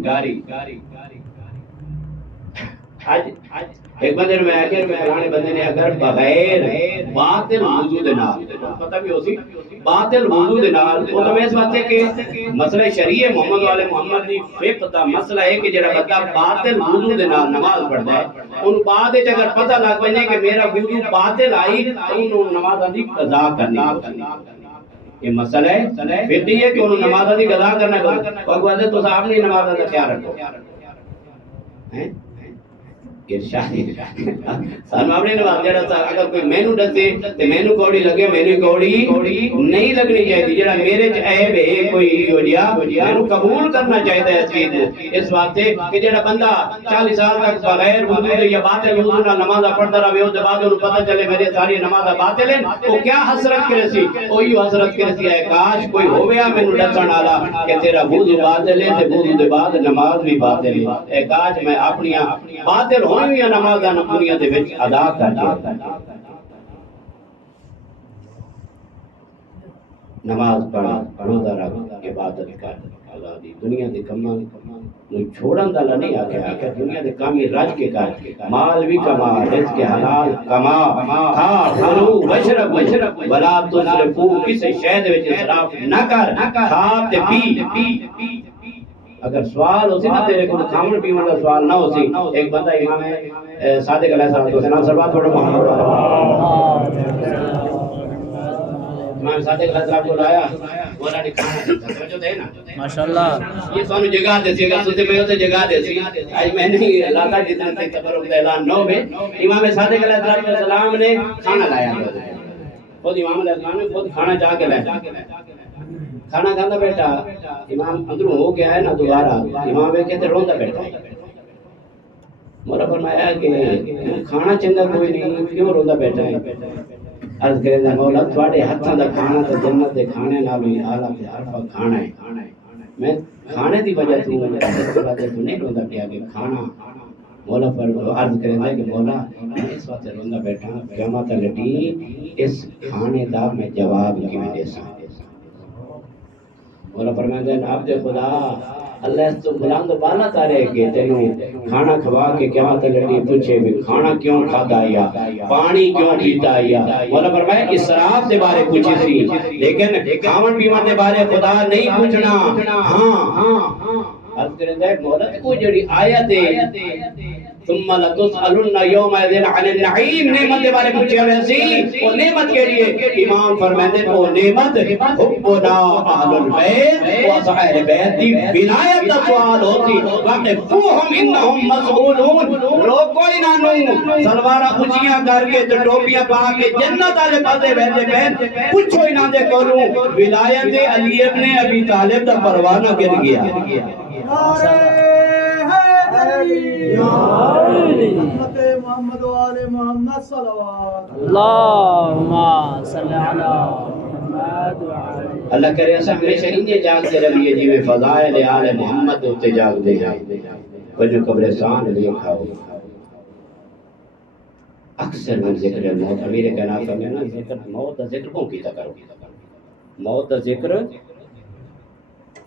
آج ایک بندے میں آخر میں فلانے بندے نے اگر بغیر باطل وضو دے نال پتہ بھی ہو سی باطل وضو دے نال وہ تو اس بات ہے کہ مسئلہ شریعہ محمد والے محمد دی فقہ دا مسئلہ ہے کہ جڑا بندہ باطل وضو دے نال نماز پڑھدا ہے ان بعد وچ اگر پتہ لگ وجے کہ میرا وضو باطل آئی تو انہوں نماز دی قضا کرنی یہ مسئلہ ہے فقہی ہے کہ انہوں نماز دی قضا کرنا اور وہ تو صاحب نے نماز دا خیال رکھو ہیں ارشادی سانو اپنے نماز جڑا سا اگر کوئی مینوں دسے تے مینوں کوڑی لگے مینوں کوڑی نہیں لگنی چاہیے جڑا میرے چ عیب ہے کوئی ہو جیا مینوں قبول کرنا چاہیے اس چیز کو اس واسطے کہ جڑا بندہ 40 سال تک بغیر وضو دے یا باطل وضو نال نماز پڑھدا رہے اس بعد انہوں پتہ چلے میرے ساری نماز باطل ہیں تو کیا حسرت کرے سی وہی حسرت کرے سی اے کاش کوئی ہویا مینوں دسن والا کہ تیرا وضو باطل ہے تے وضو دے بعد نماز بھی باطل ہے اے کاش میں اپنی باطل ہوئی نماز دنیا دے وچ ادا کر کے نماز پڑھ روزہ رکھ عبادت کر اللہ دی دنیا دے کماں نو چھوڑن دا نہیں آکھیا کہ دنیا دے کام ہی رج کے کر مال بھی کما رزق حلال کما کھا کھلو وشرب ولا تسرفوا کسی شے دے وچ اسراف نہ کر کھا تے پی اگر سوال ہوسی نا تیرے کو کھاون پیون کا سوال نہ ہوسی ایک بندہ امام صادق علیہ السلام سلوات پڑھو محمد امام صادق علیہ السلام کو لایا مولا نے کھانا دیتا توجہ دے نا ماشاءاللہ یہ سانو جگہ دے سی گا سوتے میں ہوتے جگہ دے سی آج میں نہیں اللہ کا جتنا تے تبرک دا اعلان نو میں امام صادق علیہ السلام نے کھانا لایا خود امام علیہ السلام نے خود کھانا جا کے لایا کھانا کھانا بیٹا امام اندروں ہو گیا ہے نا دوبارہ امام ہے کہتے روندا بیٹھا مولا فرمایا کہ کھانا چنگا کوئی نہیں کیوں روندا بیٹھا ہے عرض کرے دا مولا تواڈے ہتھاں دا کھانا تے جنت دے کھانے نال بھی اعلی تے عرفہ کھانا ہے میں کھانے دی وجہ تو نہیں روندا پیا کہ کھانا مولا پر عرض کرے دا کہ مولا میں اس واسطے روندا بیٹھا قیامت لٹی اس کھانے دا میں جواب کیویں دے ساں مولا فرماتے ہیں عبد خدا اللہ تو بلند بالا تارے کہ تینوں کھانا کھوا کے قیامت لڑی پوچھے بھی کھانا کیوں کھادا یا پانی کیوں پیتا یا مولا فرمایا اسراف دے بارے پوچھی سی لیکن کھاون پیون دے بارے خدا نہیں پوچھنا ہاں عرض کریں دے مولا تے کوئی جڑی آیت ہے ثم لتسألن يومئذ عن النعيم نعمت کے بارے پوچھا ویسی وہ نعمت کے لیے امام فرماتے ہیں وہ نعمت حبنا اہل البیت و اصحاب البیت دی ولایت کا سوال ہوتی وقفوہم انہم مسئولون روکو انہوں سلوارہ اونچیاں کر کے ٹوپیاں پا کے جنت والے پاسے بیٹھے بیٹھ پوچھو انہاں دے کولوں ولایت علی ابن ابی طالب دا پروانہ گر گیا محمد محمد و آل محمد صلوات اللہم صلی علی محمد و علی اللہ کرے ایسا ہمیشہ انہیں جاگتے رہیے جی میں فضائل آل محمد ہوتے جاگ دے جائے وجہ قبرستان لئے کھاؤ اکثر من ذکر موت امیر کہنا فرمینا ذکر موت ذکر کون کیتا کرو موت ذکر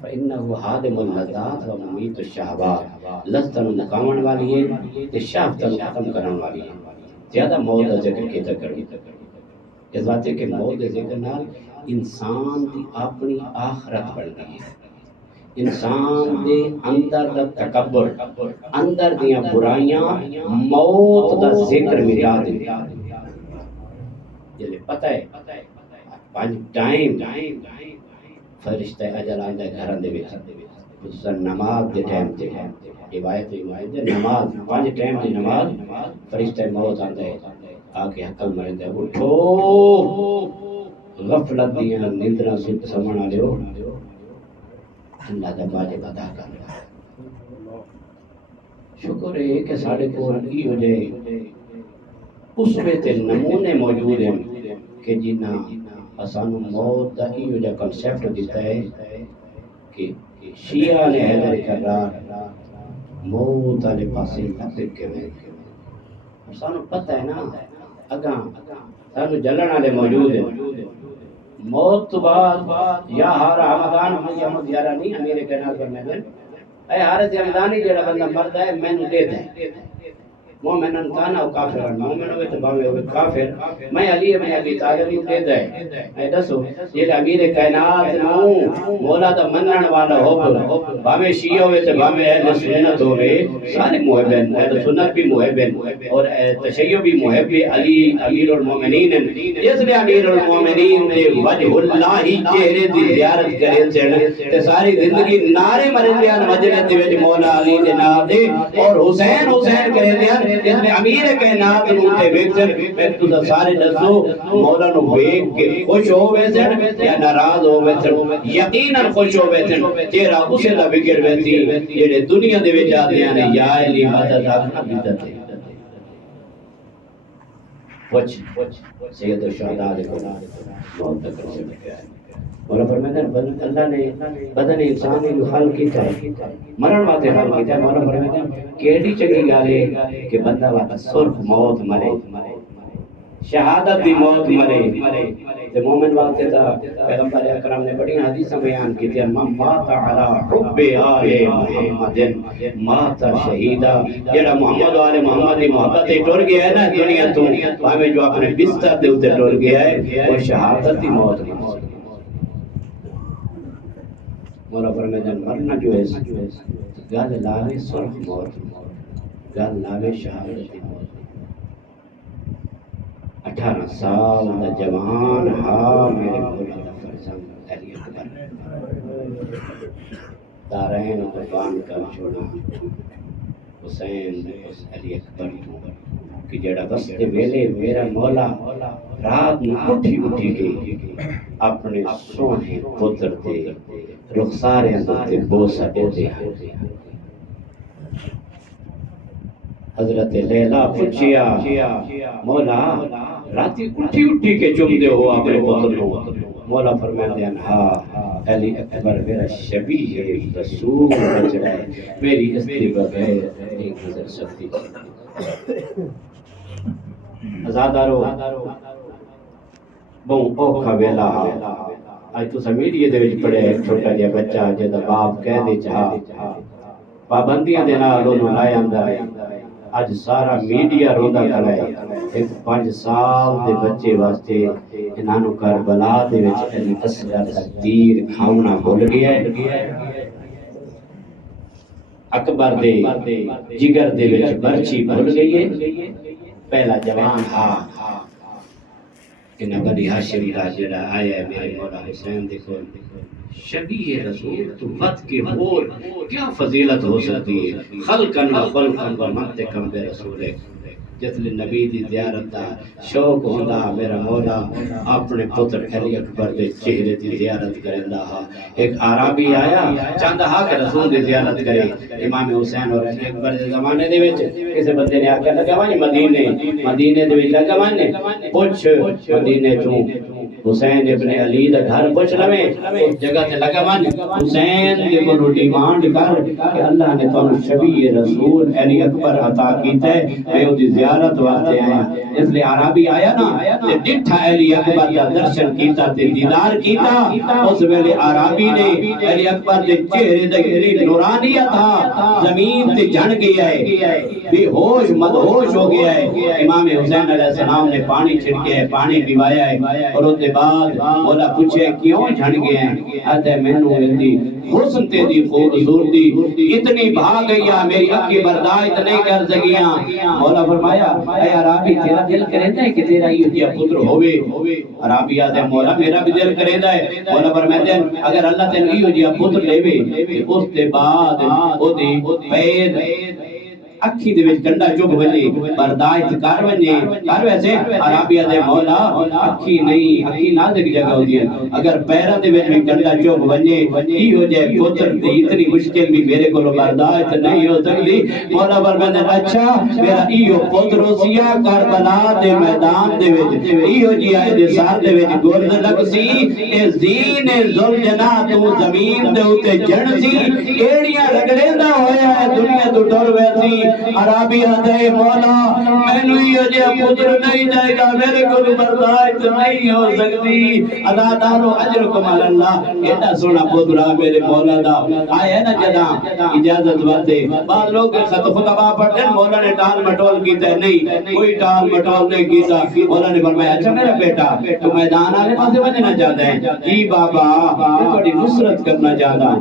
فإنہو حادم اللذات و ممیت الشہبات لذتن مقامن والی ہے تے شہفتن ختم کرن والی ہے زیادہ موت ذکر کیتا کرو اس بات ہے کہ موت ذکر نال انسان دی اپنی آخرت بن گئی ہے انسان دے اندر دا تکبر اندر دیاں برائیاں موت دا ذکر مٹا دے یہ پتہ ہے پانچ ٹائم فرشتہ اجل آندہ گھران دے بیٹھا خصوصاً نماز دے ٹائم تے روایت دے نماز پانچ ٹائم دی نماز فرشتہ موت آندہ ہے آکے حقل مرندہ ہے اٹھو غفلت دیاں نندرہ سب سمنا لے ہو اللہ دا واجب ادا کر رہا ہے شکر ہے کہ ساڑھے کو رکی ہو جائے اس میں تے نمونے موجود ہیں کہ جنہ آسانو موت دا ہی ہو جا کنسیپٹ دیتا ہے کہ شیعہ نے حیدر کرار موت آلے پاسے لپک کے میں آسانو پتہ ہے نا اگاں سانو جلن آلے موجود ہیں موت تو بعد یا ہار رمضان ہمیں احمد یارہ نہیں امیر کہنا پر میں دن اے حارت رمضانی جڑا بندہ مرد ہے میں نو دے دیں مومنن کانا و کافرن مومن ہوئے تو باوے ہوئے کافر میں علی ابن ابی طالب دے دے اے دسو یہ امیر کائنات نو مولا دا منن والا ہو باوے شیعہ ہوئے تو باوے اہل سنت ہوئے سارے محبین اہل سنت بھی محبین اور تشیع بھی محب علی امیر المومنین اس لئے امیر المومنین دے وجہ اللہ ہی چہرے دی زیارت کرے چڑھ تے ساری زندگی نعرے مرندیان مجلس دے وچ مولا علی دے نام دے اور حسین حسین کرے دیان اس میں امیر کائنات نوتے ویکسن میں تو سارے دسو مولا نو ویک کے خوش ہو ویسن یا ناراض ہو ویسن یقیناً خوش ہو ویسن تیرا اسے دا بکر ویسی جیڑے دنیا دے وچ آتے ہیں یا علی مدد آخنا بدت ہے پوچھ سید الشہداء علیہ موت تک سے بکیا ہے مولا فرماتے ہیں اللہ نے بدن انسان نے خلق کیتا ہے مرن واتے خلق کیتا ہے مولا فرماتے ہیں کیڑی چنگی گالے کہ بندہ واقع سرخ موت مرے شہادت دی موت مرے تے مومن واقع تھا پیغمبر اکرم نے بڑی حدیث بیان کی تھی من مات علی حب آل محمد مات شہیدہ جڑا محمد آل محمد دی محبت ٹر گیا ہے نا دنیا تو ہمیں جو اپنے بستر دے اوتے ٹر گیا ہے وہ شہادت دی موت مرے مولا فرماتے ہیں مرنا جو ہے گل لاوے سرخ موت گل لاوے شہادت دی موت 18 سال دا جوان ہاں میرے مولا دا فرزند علی اکبر دارین قربان کر چھوڑا حسین اس علی اکبر کو کہ جڑا وستے ویلے میرا مولا رات نو اٹھی اٹھی کے اپنے سونے پتر تے رخسارے تے بوسا دے دے حضرت لیلا پوچھیا مولا راتی اٹھی اٹھی کے چم دے ہو اپنے پتر کو مولا فرماتے ہیں ہاں علی اکبر میرا شبیہ ہے رسول بچڑا ہے میری اس کے بغیر نہیں گزر سکتی آزادارو بہت اوکھا ویلا اج تساں میڈیا دے وچ پڑھیا ایک چھوٹا جہا بچہ جہدا باپ کہہ دے چاہ پابندیاں دے نال اونوں لائے آندا ہے اج سارا میڈیا روندا کھڑا ہے ایک 5 سال دے بچے واسطے انہاں نوں کربلا دے وچ علی اصغر دا تیر کھاونا بھول گیا ہے اکبر دے جگر دے وچ برچی بھول گئی ہے پہلا جوان ہاں کہ بنی ہاشم دا جڑا آیا ہے میرے مولا حسین دیکھو شبیہ رسول تو ود کے اور کیا فضیلت ہو سکتی ہے خلقن و خلقن و منطقن بے رسول جتنے نبی دی زیارت دا شوق ہوندا میرا مولا اپنے پتر علی اکبر دے چہرے دی زیارت کرندا ہا ایک عربی آیا چاہندا ہا کہ رسول دی زیارت کرے امام حسین اور علی اکبر دے زمانے دے وچ کسے بندے نے آکھیا لگا وانی مدینے دے وچ لگا وانی پوچھ مدینے تو حسین ابن علی دا گھر پوچھ لویں اس جگہ تے لگا وانی حسین دے کولوں ڈیمانڈ کر کہ اللہ نے تانوں شبیہ رسول علی اکبر عطا کیتا ہے میں او دی زیارت واسطے آیا اس لیے عربی آیا نا تے ڈٹھا علی اکبر دا درشن کیتا تے دیدار کیتا اس ویلے عربی نے علی اکبر دے چہرے تے نورانیت تھا زمین تے جھن گیا ہے بے ہوش مدہوش ہو گیا ہے امام حسین علیہ السلام نے پانی چھڑکیا ہے پانی پیوایا ہے اور اس کے بعد مولا پوچھے کیوں جھن گئے ہیں آتے مینوں دی حسن تے دی خوبصورتی اتنی بھاگ گیا میری اکھی برداشت نہیں کر سکیاں مولا فرمایا اے عربی تیرا دل کریندا ہے کہ تیرا یہ پتر ہوے عربی آدھے مولا میرا بھی دل کریندا ہے مولا فرماتے ہیں اگر اللہ تینوں یہ جیا پتر لے اس کے بعد او دی پیر اکھی دے وچ ڈنڈا چوک ونجے برداشت کر ونجے کر ویسے عربیہ دے مولا اکھی نہیں اکھی نازک جگہ ہوتی ہے اگر پیرا دے وچ ڈنڈا چوک ونجے کی ہو جائے پتر دی اتنی مشکل بھی میرے کو برداشت نہیں ہو سکتی مولا فرماتے ہیں اچھا میرا ایو پتر سیا کربلا دے میدان دے وچ ایو جی آئے دے سار دے وچ گرد لگ سی اے زین ذوالجنا تو زمین دے اوتے جن سی ایڑیاں رگڑیندا ہویا ہے دنیا تو ڈر ویسی عربی آدھے مولا مینوں یہ جے پتر نہیں جائے گا میرے کو برداشت نہیں ہو سکتی ادادارو اجرکم اللہ ایڈا سونا پتر میرے مولا دا آئے نا جدا اجازت واسطے بعض لوگ خطبہ پڑھتے ہیں مولا نے ٹال مٹول کیتا ہے نہیں کوئی ٹال مٹول نہیں کیتا مولا نے فرمایا اچھا میرا بیٹا تو میدان والے پاسے بننا چاہتا ہے جی بابا میں بڑی نصرت کرنا چاہتا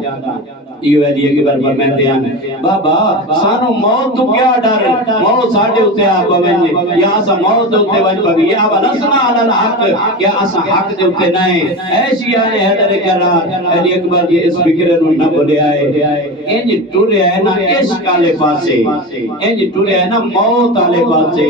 یہ علی اکبر فرماتے ہیں بابا سانو موت تو کیا ڈر موت ساڈے اوتے آ پوے یا اسا موت دے اوتے ون پوی یا ولسنا علی الحق یا اسا حق دے اوتے نہیں ایسی آنے حیدر کرار علی اکبر جی اس فکر نو نہ بھولیا ہے انج ٹریا ہے نا عشق والے پاسے انج ٹریا ہے نا موت والے پاسے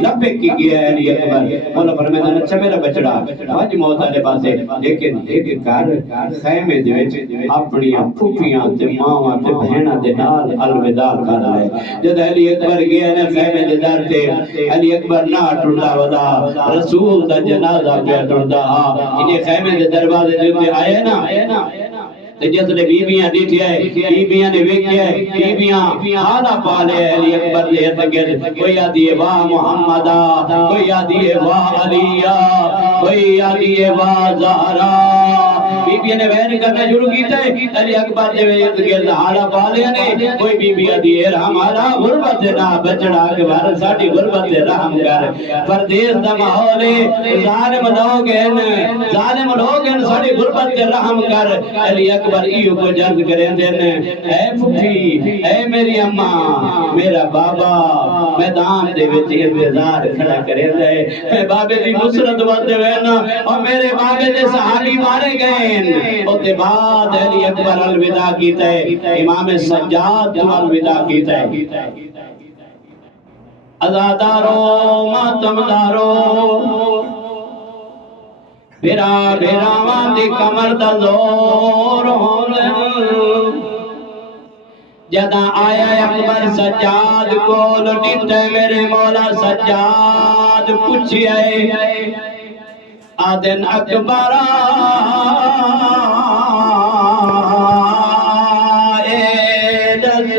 لپک کے گیا ہے علی اکبر مولا فرماتا ہے اچھا میرا بچڑا اج موت والے پاسے لیکن ایک گھر خیمے دے وچ اپنی پھوپھیاں تے ماواں تے بہناں دے نال الوداع کر لے جد علی اکبر گیا نے خیمے دے در تے علی اکبر نہ ٹردا ودا رسول دا جنازہ پہ ٹردا انہیں خیمے دے دروازے دے تے آئے نا تے جتنے بیویاں ڈیٹھیا ہے بیویاں نے ویکھیا ہے بیویاں حالا پالے علی اکبر دے ارد کوئی آدھی ہے واہ محمدہ کوئی آدھی ہے واہ علیہ کوئی آدھی ہے واہ زہرا بیبی نے وین کرنا شروع کیتا ہے علی اکبر دے ارد گرد حالا پالے نے کوئی بیبی آدھی ہے ہمارا غربت نہ بچڑا اکبر ساڈی غربت رحم کر پردیس دا ماحول ہے ظالم لوگ ہیں ساڈی غربت رحم کر علی اکبر ایو کو جرد کریں دینے اے پھوپھی اے میری اماں میرا بابا میدان دے وچ انتظار کھڑا کریں دے میں بابے دی نصرت واسطے وینا اور میرے بابے دے صحابی مارے گئے اتے بعد علی اکبر الوداع کیتا ہے امام سجاد تو الوداع کیتا ہے عزادارو ماتمدارو بھیرا بھیراواں دی کمر دا زور ہونے جدا آیا اکبر سجاد کو لٹیتے میرے مولا سجاد پوچھئے آدن اکبرہ اے دس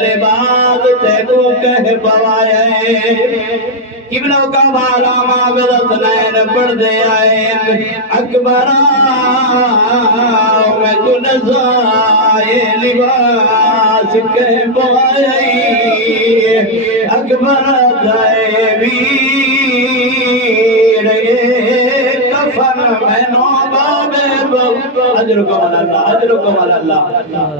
لباد تے کو کہہ پوائے قبلوں کا بھالا معبدت نین پڑھ دے آئے اکبرہ میں کو نزائے لباس کہہ پوائے اکبرہ دائے ویر کفن میں نوباد اجرکم اللہ اجرکم اللہ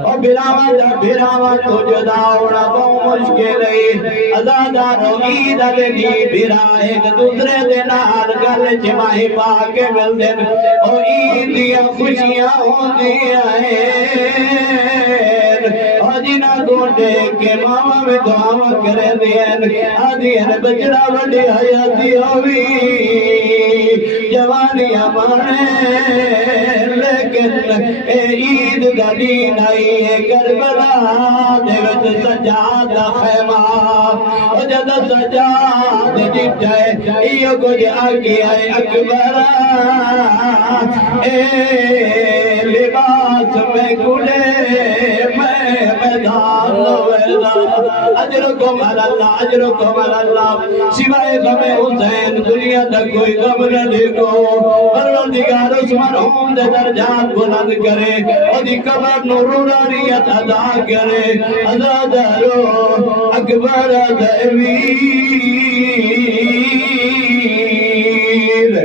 اور بھیراوہ تو جدا ہونا بہت مشکل ہے عزادار امید لگی بھیرا ایک دوسرے دن ہر گل جمائی پاکے مل دن اور عیدیاں خوشیاں ہوندی آئین اور جنہ گونڈے کے ماما میں دعاوں کرے دین آدھین بچڑا بڑی حیاتی ہوئی جوانیاں مانے لیکن اے عید دا دین آئی ہے کربلا دیوت سجاد خیمہ اور جد سجاد جب جائے ایو کچھ آگی آئے اکبرہ اے لباس میں کھلے میں میدان ویلا اجرکم اللہ اجرکم اللہ سوائے غم حسین دنیا تک کوئی غم نہ دیکھو پروردگار اس مرحوم دے درجات بلند کرے اور دی قبر نورانیت ادا کرے عزادارو اکبر دعویر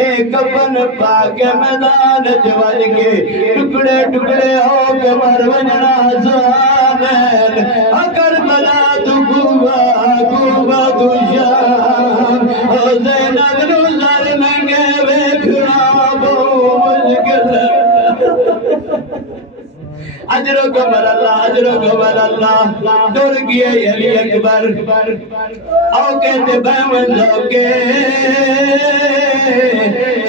ایک اپن پاک میدان جوال کے ٹکڑے ٹکڑے ہو کے مرونجنا حسانین اکر بلا تو گوبا گوبا تو شان حسین اگلو زر منگے ویکھنا بو مشکل اجرکم اللہ ڈر گئے علی اکبر او کہتے بیمندوں کے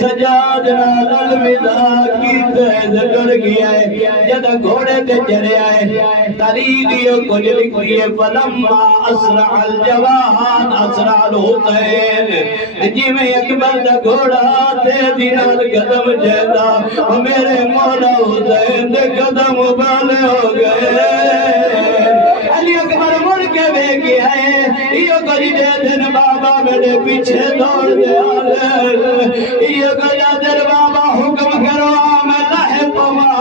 سجاد نال الوداع کیتے ڈر گیا ہے جدا گھوڑے تے چڑھے آئے تاریخیوں کو لکھئے فلما اسرع الجواد اسرع الحسین جی میں اکبر دا گھوڑا تے دینال قدم جہدا میرے مولا حسین دے قدم بالے ہو گئے علی اکبر مڑ کے بے گیا ہے یہ کجی دے دن بابا میرے پیچھے دوڑ دے آلے یہ کجا دن بابا حکم کرو آمیں لہے پما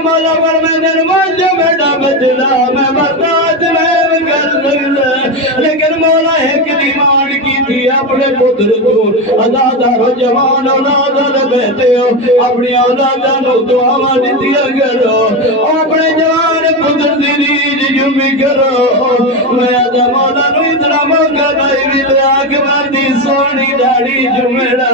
مولا پر میں دن مجھے بیٹا بچلا میں برداد میں کر سکتا لیکن مولا ایک دیمان کی تھی اپنے پتر تو عزادارو جوان اولادہ بیٹھے ہو اپنی اولادہ نو دعا دیا کرو اپنے جوان پتر دی نیج جمعی کرو میں آدھا مولا نو اتنا موقع نہیں ملے اکبر دی سونی داڑی جمعیڑا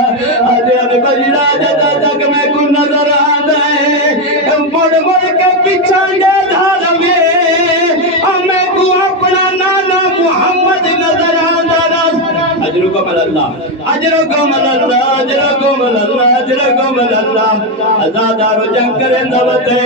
آدھے بجڑا جدا تک میں کو نظر آدھا ہے مڑ مڑ کے پیچھا جا دھاروے ہمیں کو اپنا نانا محمد نظر آدھا اجرکم اللہ اجرکم اللہ اجرکم اللہ اجرکم اللہ عزادارو جنگ کریں دوتے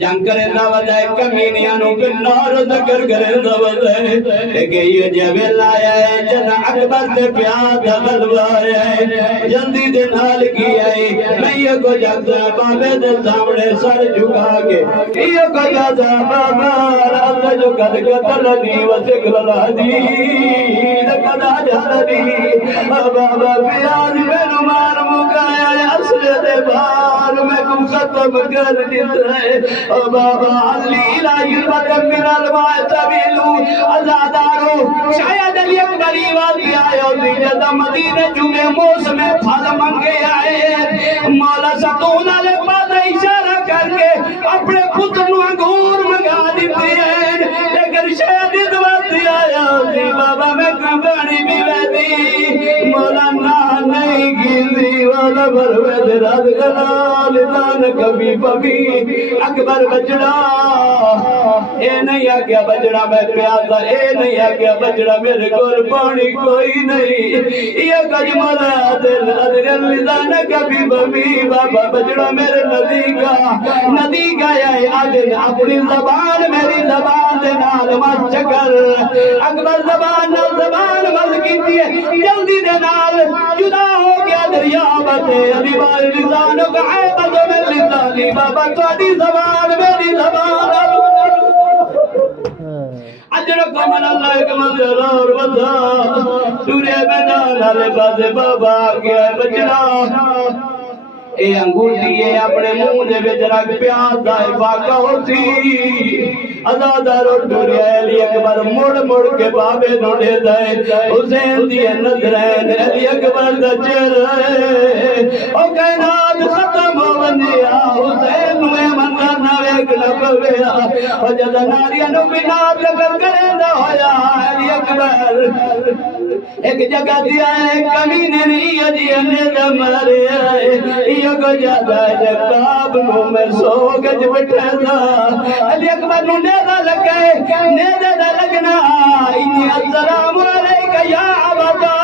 جنگ کریں دوتے کمینیانو کنار ذکر کریں دوتے کہ یہ جبل آیا ہے جن اکبر تے پیاد غلبہ آیا ہے جلدی دن حال کی آئی میں یہ کو جگتا بابے دے سامنے سر جھکا کے یہ کو جگتا بابا رات جو کد قتلنی وسکل الحدید قدا جالنی بابا پیاد میں نمار مکایا ہے اصل دے بار میں کو ختم کر دیتا ہے بابا علی لا یربت من الماء طویلو عزادارو شاید علی اکبری والی آئے اور دیجتا مدینہ جمعے موسم پھل منگے آئے مولا ستون علیہ پاس اشارہ کر کے اپنے پتر نو انگور منگا دیتے ہیں لیکن شاید ادواتی آیا بابا میں کبھانی بھی بیدی مولا نہ نہیں گیلی والا بروید راز غلال دان کبھی ببی اکبر بجڑا اے نہیں آگیا بجڑا میں پیاسا اے نہیں آگیا بجڑا میرے کول پانی کوئی نہیں یہ کجمل دل راز دان کبھی ببی بابا بجڑا میرے ندی کا ہے آدن اپنی زبان میری زبان دے نال مت چکر اکبر زبان مت کیتی ہے جلدی دے نال جدا ہو گیا دریا بتے ابھی بار لسانوں کا عیبت میں لسانی بابا تواڈی زبان میری زبان اجر کمن اللہ ایک منظر اور ودا سورے میدان والے پاسے بابا گیا بچڑا اے انگوٹھی ہے اپنے منہ دے وچ رکھ پیاس دا فاقہ ہوتی ازادار ٹوریا علی اکبر مڑ مڑ کے بابے نو دے دے حسین دی نظرین علی اکبر دا چہرہ او کائنات ختم ہو ونیا حسین نو منظر نہ ویکھ نہ پویا او جد ناریاں نو بنار لگن کریندا ہویا علی اکبر ایک جگہ دیا ہے کمینے نہیں اجی انے دا مارے یہ کو جادا ہے کعب نو میں سو گج بٹھا دا علی اکبر نو نیدہ لگے نیدہ دا لگنا انی السلام علیکہ یا عبدا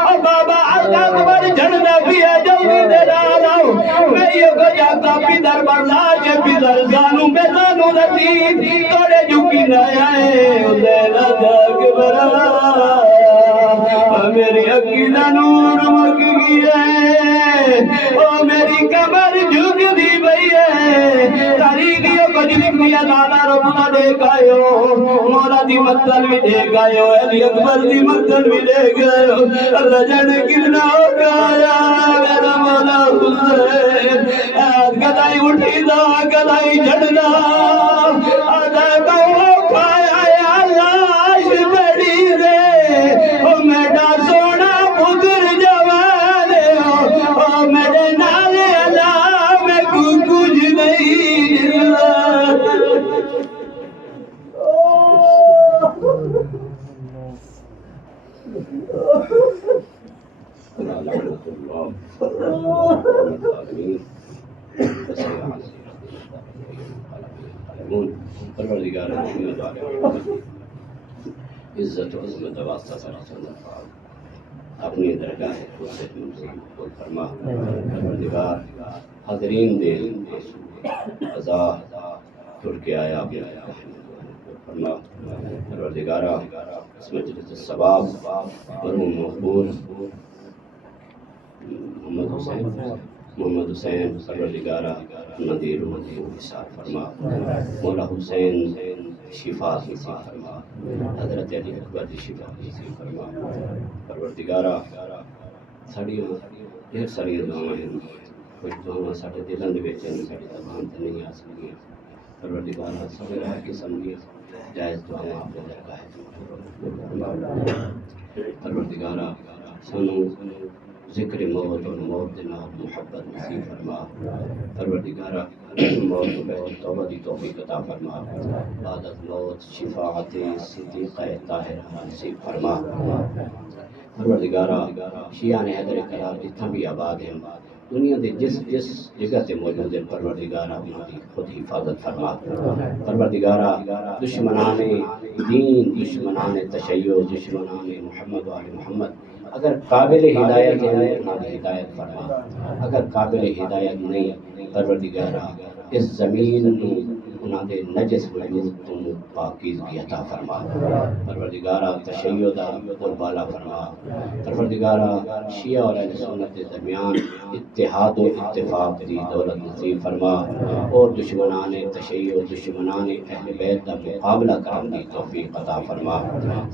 اور بابا اکبر جھڑنا بھی ہے جلدی دے ڈالاؤ میں یہ کو جاتا پیدر برلا جے پیدر زانو بے زانو رتید توڑے جھکی نہ آئے حسین اکبر میری عقیدہ نور مک گئی ہے او میری کمر جھک دی بئی ہے تاریخیوں کو جھکیا دادا ربنا دے گایو مولا دی مقتل بھی دے گایو علی اکبر دی مقتل بھی دے گایو اللہ جانے کتنا ہو گایا میرا مولا حسین گدائی اٹھی دا گدائی جھڑنا آدھا کہو کھایا یا لاش بڑی دے او میڈا سونا پتر جوان او میرے نالے اللہ میں کچھ نہیں پروردگار عزت و عظمت واسطہ اپنی درگاہ قدرت منظور کو فرما پروردگار حاضرین دے قضا ٹر کے آیا فرما پروردگارہ اس مجلس الثواب مرحوم مقبول محمد حسین پروردگارہ نذیر و حساب فرما مولا حسین شفا نصیب فرما حضرت علی اکبر کی شفا نصیب فرما پروردگارہ ساڑی ڈھیر ساری دعائیں ہیں کچھ دعائیں ساڑے دلوں دے وچ ہیں ساڑی زبان تے نہیں آ سکدیاں پروردگارہ سب قسم دی جائز دعائیں اپنے درگاہ پروردگارہ سانو ذکر موت اور موت دے نال محبت نصیب فرما پروردگارہ موت و بہت توبہ دی توفیق عطا فرما بعد از موت شفاعت صدیقہ طاہرہ نصیب فرما پروردگارہ شیعان حیدر کرار جتنا بھی آباد ہیں دنیا دے جس جگہ تے موجود ہیں پروردگارہ انہوں کی خود حفاظت فرما پروردگارہ دشمنان دین دشمنان تشیع دشمنان محمد و آل محمد اگر قابل ہدایت ہے انہوں کی ہدایت فرما اگر قابل ہدایت نہیں پروردگارہ اس زمین میں انہوں نے نجس وجود تم پاکیزگی عطا فرما پروردگارہ تشیع دا بالا فرما پروردگارہ شیعہ اور اہل سنت کے درمیان اتحاد و اتفاق دی دولت نصیب فرما اور دشمنان تشیع و دشمنان اہل بیت دا مقابلہ کرنے دی توفیق عطا فرما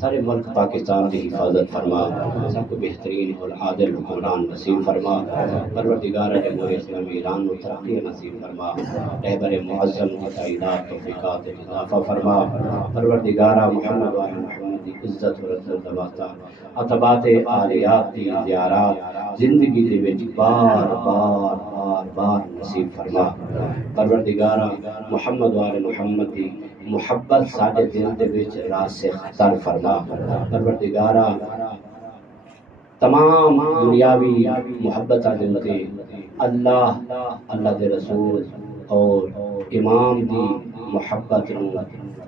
سارے ملک پاکستان کی حفاظت فرما سب کو بہترین اور عادل حکمران نصیب فرما پروردگارہ جمہوریہ اسلامی ایران و ترقی نصیب فرما رہبر معظم کی تعییدات توفیقات اضافہ فرما پروردگارہ محمد و آل محمد کی عزت و رسل واسطہ عطبات آلیات کی زیارات زندگی دے وچ بار بار بار بار نصیب فرما پروردگارہ محمد و آل محمد کی محبت ساڈے دل دے وچ راسخ تر فرما پروردگارہ تمام دنیاوی محبتاں دے تے اللہ اللہ دے رسول اور امام دی محبت نو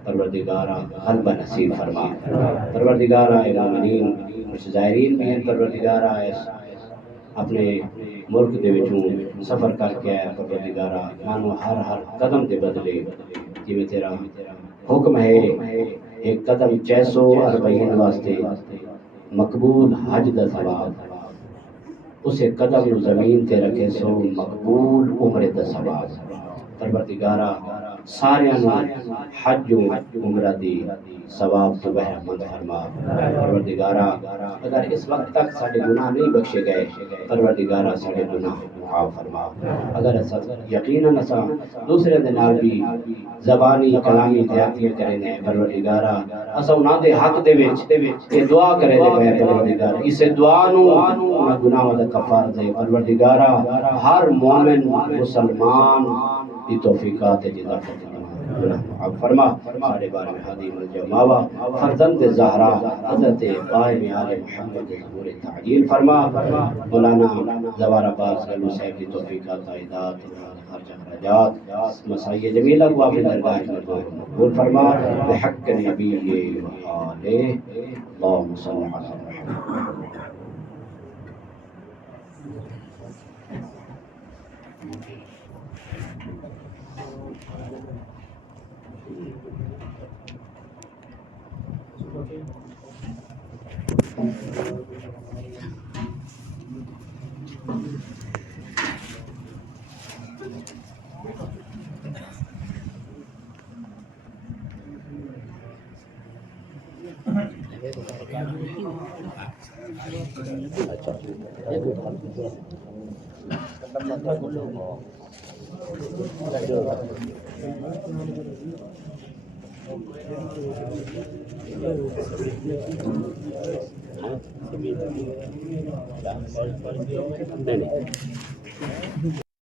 پروردگارہ غلبہ نصیب فرما. پروردگارہ مومنین کچھ زائرین بھی ہیں پروردگارہ اپنے ملک دے وچوں سفر کر کے آیا پروردگارہ مانو ہر قدم دے بدلے جی تیرا حکم ہے ایک قدم 640 واسطے مقبول حج دا ثواب اسے قدم نو زمین تے رکھے سو مقبول عمرے دا ثواب. پروردگارہ ساریاں نو حج و عمرہ دی ثواب تو بہرمند فرما. پروردگارہ اگر اس وقت تک سارے گناہ نہیں بخشے گئے پروردگارہ سارے گناہ معاف فرما. اگر ایسا یقیناً ایسا دوسرے دے نال بھی زبانی کلامی زیادتیاں کریں گے پروردگارہ ایسا انہاں دے حق دے وچ یہ دعا کرے دے پے پروردگارہ اسے دعا نو گناہ دا کفار دے پروردگارہ ہر مومن مسلمان دی توفیقات جدا گناہ فرما. سارے بارے میں ہادی ملجا ماوا فرزند زہرا حضرت قائم آل محمد ظہور تعجیل فرما. مولانا زوار عباس گلو صاحب کی توفیقات عائدات خرچ اخراجات مسائل جمیلہ کو اپنی درگاہ میں مقبول فرما بحق نبی و آلہ اللہم صلی اللہ علیہ وسلم. نہیں